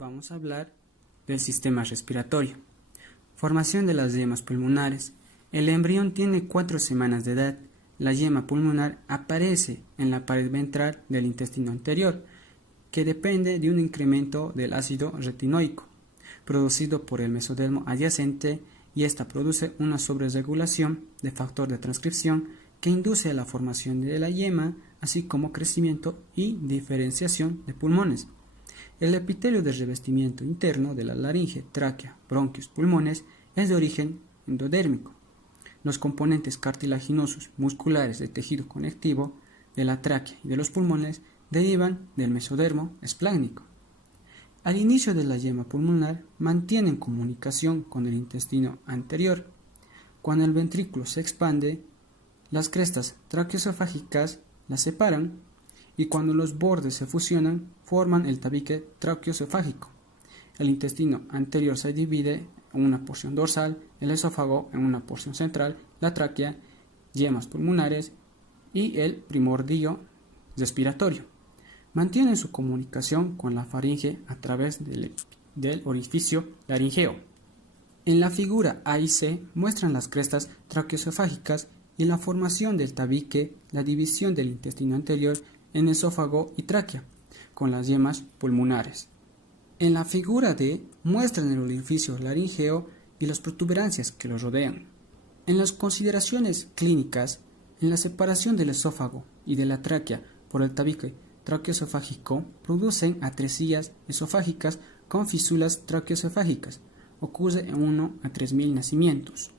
Vamos a hablar del sistema respiratorio. Formación de las yemas pulmonares. El embrión tiene 4 semanas de edad. La yema pulmonar aparece en la pared ventral del intestino anterior, que depende de un incremento del ácido retinoico, producido por el mesodermo adyacente, y esta produce una sobreregulación de factor de transcripción que induce a la formación de la yema, así como crecimiento y diferenciación de pulmones. El epitelio de revestimiento interno de la laringe, tráquea, bronquios, pulmones es de origen endodérmico. Los componentes cartilaginosos musculares del tejido conectivo de la tráquea y de los pulmones derivan del mesodermo espláncnico. Al inicio de la yema pulmonar mantienen comunicación con el intestino anterior. Cuando el ventrículo se expande, las crestas traqueoesofágicas las separan, y cuando los bordes se fusionan, forman el tabique traqueoesofágico. El intestino anterior se divide en una porción dorsal, el esófago en una porción central, la tráquea, yemas pulmonares y el primordio respiratorio. Mantienen su comunicación con la faringe a través del orificio laringeo. En la figura A y C muestran las crestas traqueoesofágicas y la formación del tabique, la división del intestino anterior en esófago y tráquea, con las yemas pulmonares. En la figura D muestran el orificio laringeo y las protuberancias que lo rodean. En las consideraciones clínicas, en la separación del esófago y de la tráquea por el tabique traqueoesofágico producen atresillas esofágicas con físulas traqueoesofágicas. Ocurre en 1 a 3.000 nacimientos.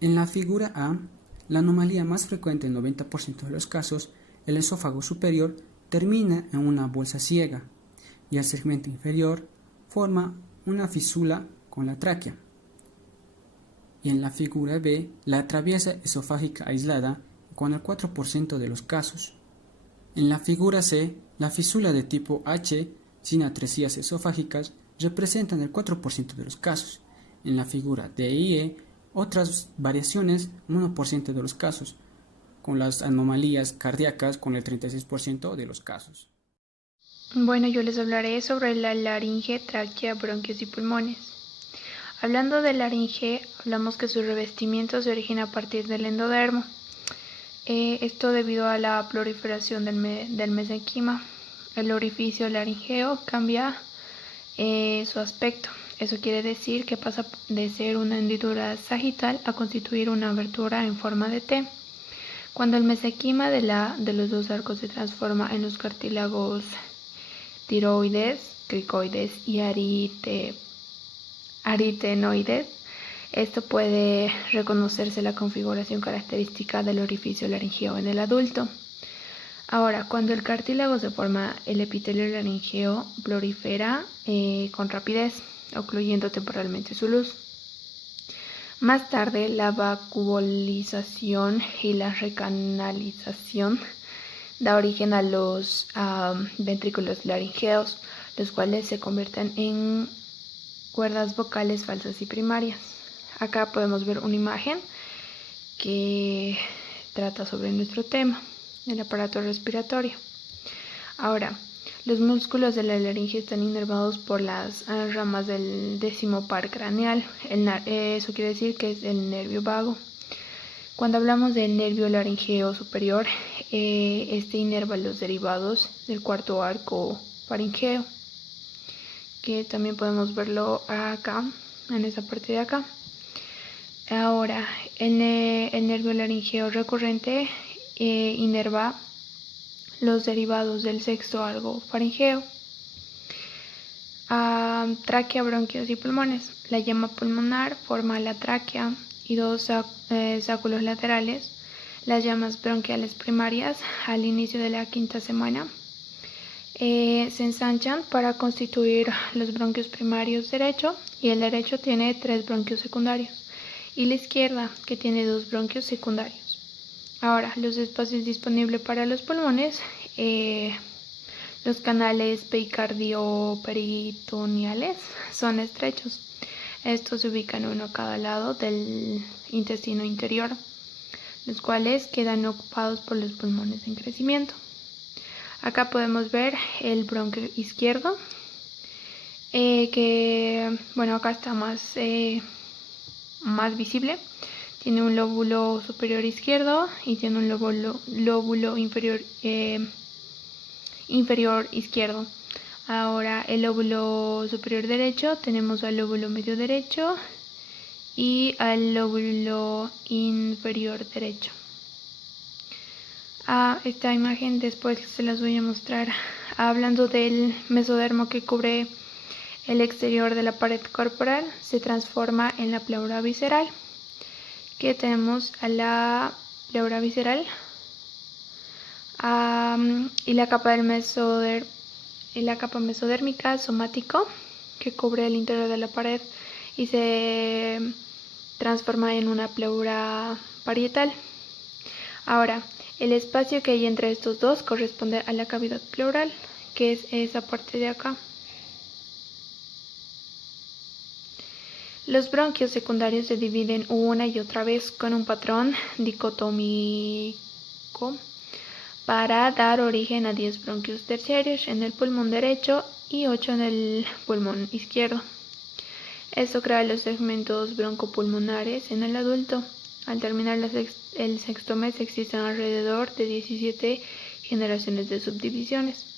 En la figura A, la anomalía más frecuente en el 90% de los casos, el esófago superior termina en una bolsa ciega y el segmento inferior forma una físula con la tráquea. Y en la figura B, la traviesa esofágica aislada con el 4% de los casos. En la figura C, la físula de tipo H sin atresillas esofágicas representan el 4% de los casos. En la figura D y E, otras variaciones, 1% de los casos, con las anomalías cardíacas con el 36% de los casos. Bueno, yo les hablaré sobre la laringe, tráquea, bronquios y pulmones. Hablando de laringe, hablamos que su revestimiento se origina a partir del endodermo. Esto debido a la proliferación del mesenquima. El orificio laringeo cambia su aspecto. Eso quiere decir que pasa de ser una hendidura sagital a constituir una abertura en forma de T. Cuando el mesenquima de los dos arcos se transforma en los cartílagos tiroides, cricoides y aritenoides, esto puede reconocerse la configuración característica del orificio laringeo en el adulto. Ahora, cuando el cartílago se forma, el epitelio laringeo prolifera con rapidez, ocluyendo temporalmente su luz. Más tarde, la vacuolización y la recanalización da origen a los ventrículos laringeos, los cuales se convierten en cuerdas vocales falsas y primarias. Acá podemos ver una imagen que trata sobre nuestro tema, el aparato respiratorio. Ahora, los músculos de la laringe están inervados por las ramas del 10º par craneal. Eso quiere decir que es el nervio vago. Cuando hablamos del nervio laringeo superior, este inerva los derivados del 4º arco faringeo, que también podemos verlo acá, en esta parte de acá. Ahora, el nervio laringeo recurrente inerva los derivados del 6º arco faringeo. Tráquea, bronquios y pulmones. La yema pulmonar forma la tráquea y dos sáculos laterales. Las llamas bronquiales primarias al inicio de la 5ª semana se ensanchan para constituir los bronquios primarios derecho, y el derecho tiene 3 bronquios secundarios, y la izquierda, que tiene 2 bronquios secundarios. Ahora, los espacios disponibles para los pulmones, los canales pericardio-peritoneales son estrechos. Estos se ubican uno a cada lado del intestino interior, los cuales quedan ocupados por los pulmones en crecimiento. Acá podemos ver el bronquio izquierdo, que, bueno, acá está más visible. Tiene un lóbulo superior izquierdo y tiene un lóbulo inferior izquierdo. Ahora el lóbulo superior derecho, tenemos al lóbulo medio derecho y al lóbulo inferior derecho. Esta imagen después se las voy a mostrar. Hablando del mesodermo que cubre el exterior de la pared corporal, se transforma en la pleura visceral, que tenemos a la pleura visceral y la capa mesodérmica somático, que cubre el interior de la pared y se transforma en una pleura parietal. Ahora, el espacio que hay entre estos dos corresponde a la cavidad pleural, que es esa parte de acá. Los bronquios secundarios se dividen una y otra vez con un patrón dicotómico para dar origen a 10 bronquios terciarios en el pulmón derecho y 8 en el pulmón izquierdo. Esto crea los segmentos broncopulmonares en el adulto. Al terminar el sexto mes existen alrededor de 17 generaciones de subdivisiones.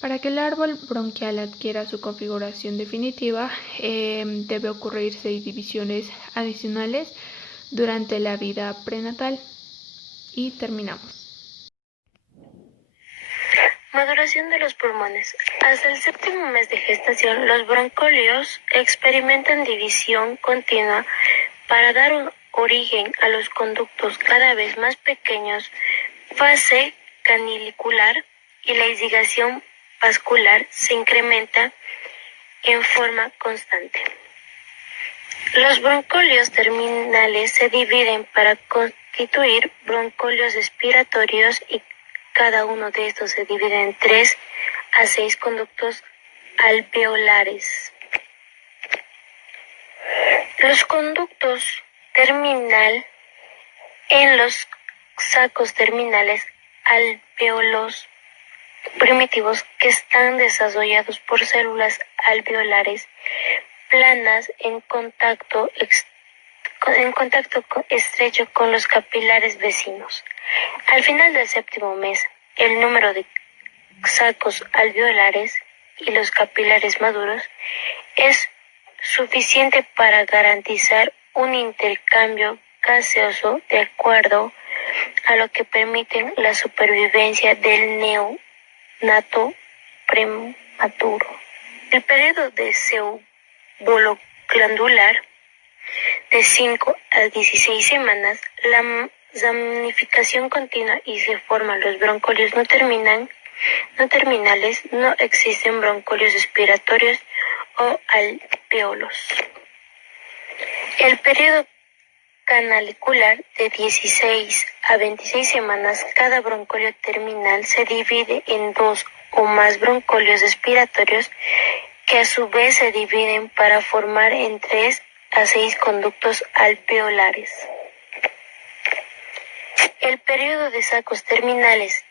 Para que el árbol bronquial adquiera su configuración definitiva, debe ocurrir 6 divisiones adicionales durante la vida prenatal. Y terminamos. Maduración de los pulmones. Hasta el séptimo mes de gestación, los broncolios experimentan división continua para dar origen a los conductos cada vez más pequeños, fase canalicular, y la irrigación vascular se incrementa en forma constante. Los broncolios terminales se dividen para constituir broncolios expiratorios y cada uno de estos se divide en 3 a 6 conductos alveolares. Los conductos terminal en los sacos terminales alveolos primitivos que están desarrollados por células alveolares planas en contacto estrecho con los capilares vecinos. Al final del séptimo mes, el número de sacos alveolares y los capilares maduros es suficiente para garantizar un intercambio gaseoso de acuerdo a lo que permiten la supervivencia del neonato prematuro. El periodo de glandular de 5 a 16 semanas, la damnificación continua y se forman los broncolios no terminales, no existen broncolios expiratorios o alveolos. El periodo canalicular de 16 a 26 semanas, cada broncolio terminal se divide en 2 o más broncolios expiratorios que a su vez se dividen para formar en 3 a 6 conductos alveolares. El periodo de sacos terminales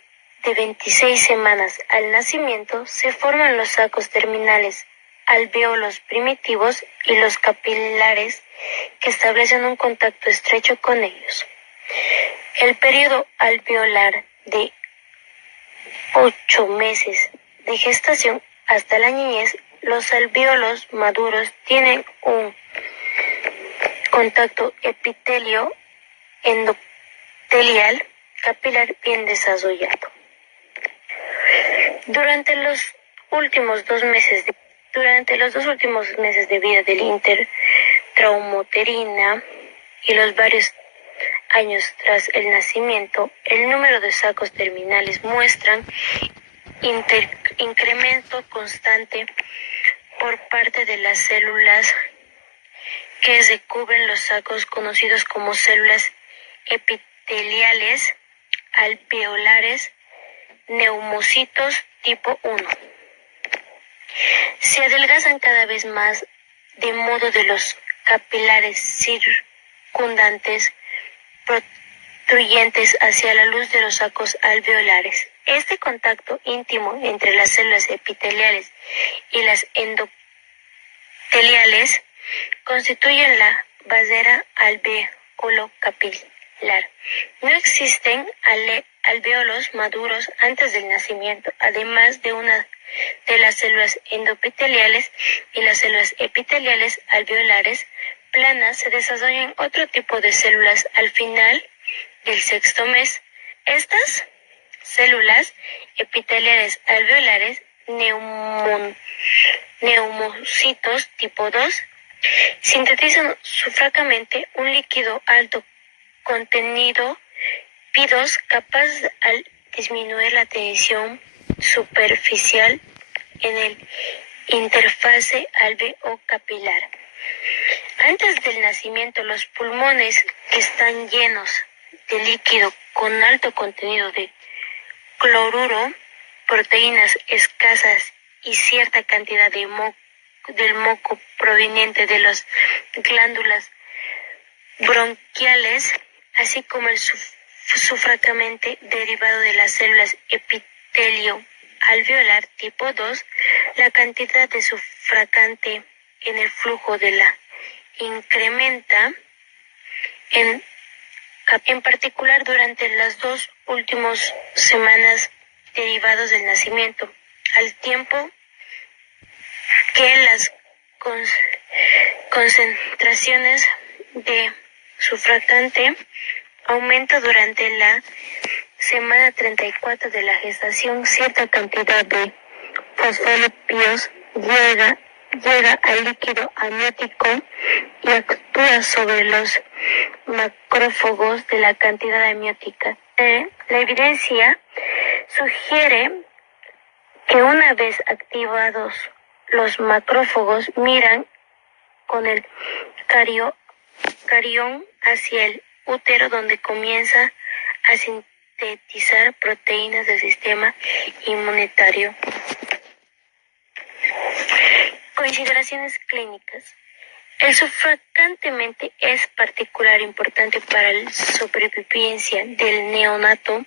de 26 semanas al nacimiento se forman los sacos terminales alveolos primitivos y los capilares que establecen un contacto estrecho con ellos. El periodo alveolar de 8 meses de gestación hasta la niñez, los alvéolos maduros tienen un contacto epitelio endotelial capilar bien desarrollado. Durante los 2 últimos meses de vida del intrauterina y los varios años tras el nacimiento, el número de sacos terminales muestran incremento constante por parte de las células que recubren los sacos, conocidos como células epiteliales alveolares neumocitos tipo 1. Se adelgazan cada vez más, de modo de los capilares circundantes protruyentes hacia la luz de los sacos alveolares. Este contacto íntimo entre las células epiteliales y las epiteliales constituyen la barrera alveolo-capilar. No existen alvéolos maduros antes del nacimiento, además de las células endopiteliales y las células epiteliales alveolares planas. Se desarrollan otro tipo de células al final del sexto mes. Estas células epiteliales alveolares, neumocitos tipo 2, sintetizan sufragamente un líquido alto contenido P2 capaz al disminuir la tensión superficial en el interfase alveocapilar. Antes del nacimiento, los pulmones, que están llenos de líquido con alto contenido de cloruro, proteínas escasas y cierta cantidad del moco proveniente de las glándulas bronquiales, así como el sufragante derivado de las células epitelio alveolar tipo 2, la cantidad de sufragante en el flujo de la incrementa en particular durante las 2 últimas semanas derivados del nacimiento, al tiempo que las concentraciones de sufragante aumenta durante la semana 34 de la gestación. Cierta cantidad de fosfolípidos llega al líquido amniótico y actúa sobre los macrófagos de la cantidad amniótica. La evidencia sugiere que una vez activados los macrófagos miran con el carión hacia el útero, donde comienza a sintetizar proteínas del sistema inmunitario. Consideraciones clínicas. El sufragante es particular importante para la supervivencia del neonato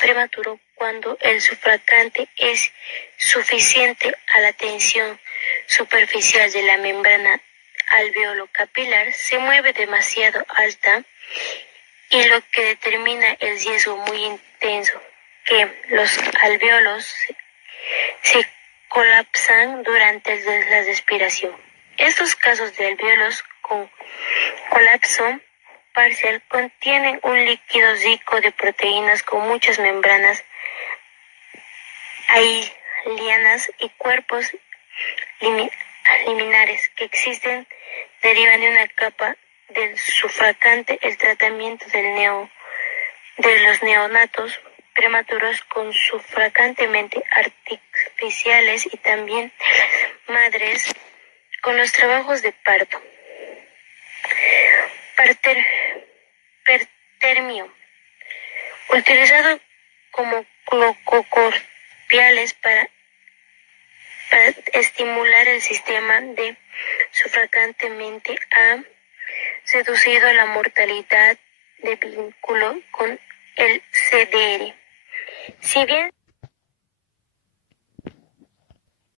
prematuro. Cuando el sufragante es suficiente a la tensión superficial de la membrana alveolo-capilar, se mueve demasiado alta, y lo que determina el riesgo muy intenso, que los alvéolos se colapsan durante la respiración. Estos casos de alvéolos con colapso parcial contienen un líquido rico de proteínas con muchas membranas aislianas y cuerpos liminares que existen, derivan de una capa del sufragante. El tratamiento de los neonatos prematuros con sufragantemente artificiales y también madres con los trabajos de parto. Pertermio, utilizado como glucocorticoides para estimular el sistema de sufragantemente, ha reducido la mortalidad de vínculo con el CDR. Si bien